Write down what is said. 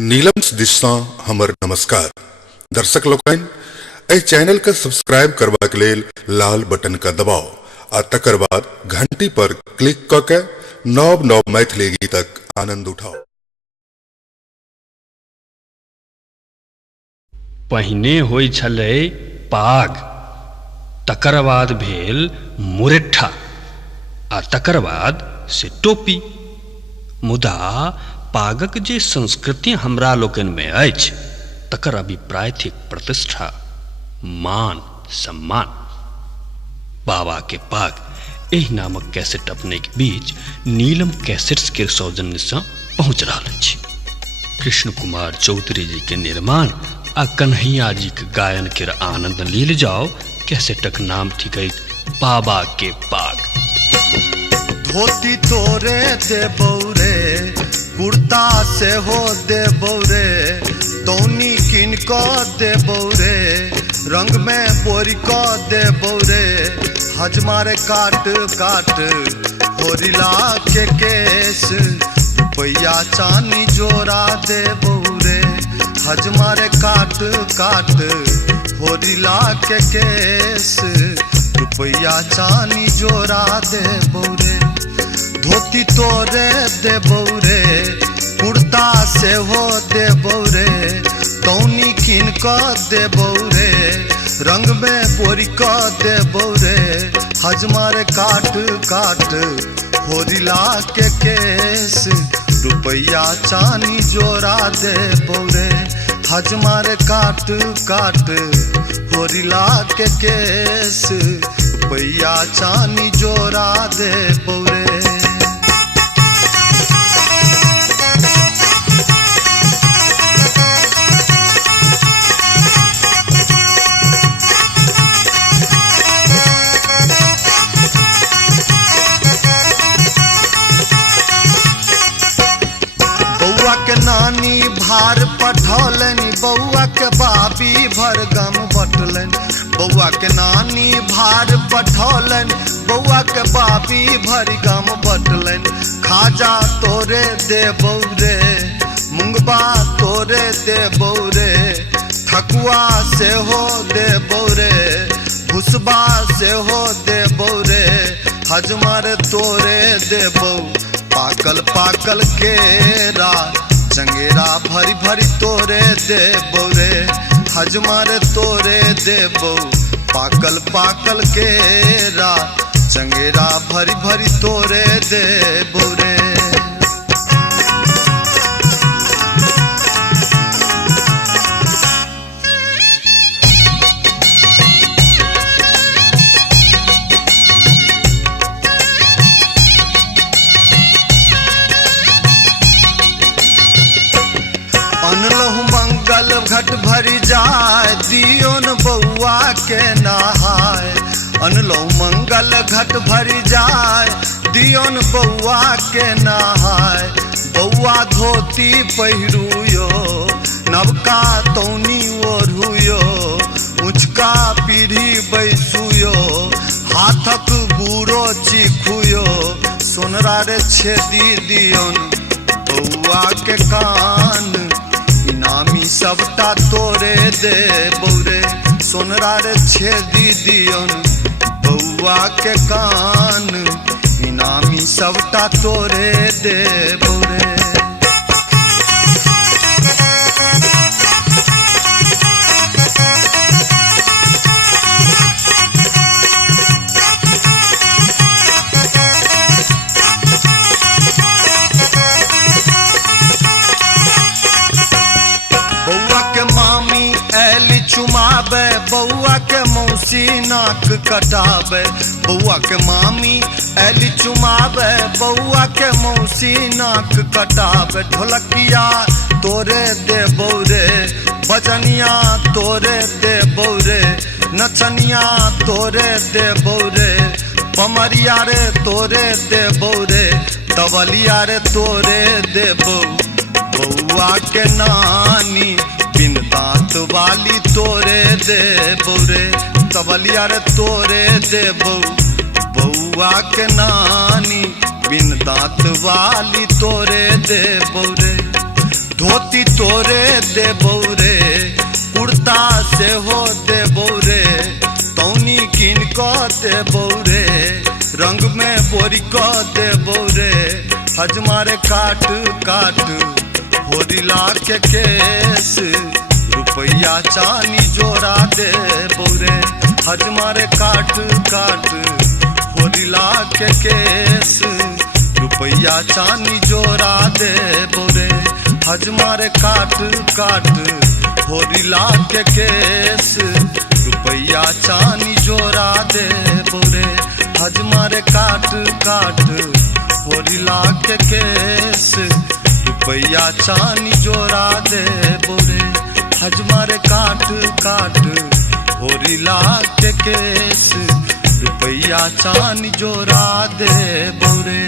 नीलम दिशा हमर नमस्कार दर्शक लोकन एहि चैनल के सब्सक्राइब करबा के लेल लाल बटन का दबाव आ तकर बाद घंटी पर क्लिक क के नव नव मैथिली गीतक आनंद उठाओ। पहिने होय छलै पाग, तकर बाद भेल मुरेठा आ तकर बाद से टोपी। मुदा पागक जे संस्कृति हमरा लोकन में अछि तकर अभिप्राय थिक प्रतिष्ठा, मान सम्मान। बाबा के पाग एहि नामक कैसेट अपने के बीच नीलम कैसेट्स के सौजन्य से पहुंच रहा अछि। कृष्ण कुमार चौधरी जी के निर्माण आ कन्हैया जी के गायन के आनंद लील जाओ। कैसेटक नाम थिक बाबा के पाग। धोती तोरे देबौ रे, कुर्ता से हो देबौ रे, तौनी किन क देबौ रे, रंग में बोरी क देबौ रे, हजमारे काट काट होरिला के केस, रुपया चानी जोरा देबौ रे, हजमारे काट काट होरिला के केस, रुपया चानी जोरा देबौ रे। धोती तोरे देबौ रे, कुर्ता से हो देबौ रे, तौनी किन क देबौ रे, रंग में बोरी क देबौ रे, हजमारे काट काट होरिला के केस, रुपया चानी जोरा देबौ रे, हजमारे काट काट होरिला के केस, रुपया चानी जोरा देबौ रे। बउआ के नानी भार पठौलनि, बउआ के बाबी भरगम बटलनि, बउआ के नानी भार पठौलनि, बउआ के बाबी भरगम बटलनि। खाजा तोरे देबौ रे, मुंगबा तोरे देबौ रे, ठकुआ से हो देबौ रे, भुसबा से हो देबौ रे, हजमर तोरे देबौ, पाकल पाकल केरा चंगेरा भरी भरी तोरे देबौ रे, हजमारे तोरे देबौ, पाकल पाकल केरा चंगेरा भरी भरी तोरे देबौ रे। अनलहु मंगल घट भरी जाय, दियो न बउआ के नहाय, अनलहु मंगल घट भरी जाय, दियो न बउआ के नहाय। बउआ धोती पहिरुयो, नवका तौनी ओढ़ुयो, उँचका पीढ़ी बैसुयो, हाथक गुरो चिखुयो, सोनरा रे छेदी दियोन बउआ के कान, इनामी सबटा तोरे देबौ रे, सोनरा रे छेदी दियोन बउआ के कान, इनामी सबटा तोरे देबौ रे। चुमाबे बउआ के मौसी नाक कटाबे, बउआ के मामी ऐली चुमाबे, बउआ के मौसी नाक कटाबे। ढोलकिया तोरे देबौ रे, बजनिया तोरे देबौ रे, नचनिया तोरे देबौ रे, पमरिया रे तोरे देबौ रे, तबलिया रे तोरे देबौ। बउआ के नानी बिन दांत वाली तोरे देबौ रे, तबलिया रे तोरे देबौ, बउआ के नानी बिन दांत वाली तोरे देबौ रे। धोती तोरे दे बौरे कुर्ता से हो दे बौरे तौनी किन को दे बौरे रंग में बोरी को दे बौरे हजमारे काट काट होरी लाख के केस रुपया चानी जोरा दे बौरे हजमारे काट काट होरी लाख के केस रुपया चानी जोरा दे बौरे हजमारे काट काट होरी लाख के केस रुपया चानी जोरा दे बौरे हजमारे काट काट होरी लाख के केस रुपया चानी जोरा दे बौरे हजमारे काट काट होरी लाख के केस रुपया चानी जोरा दे बौरे।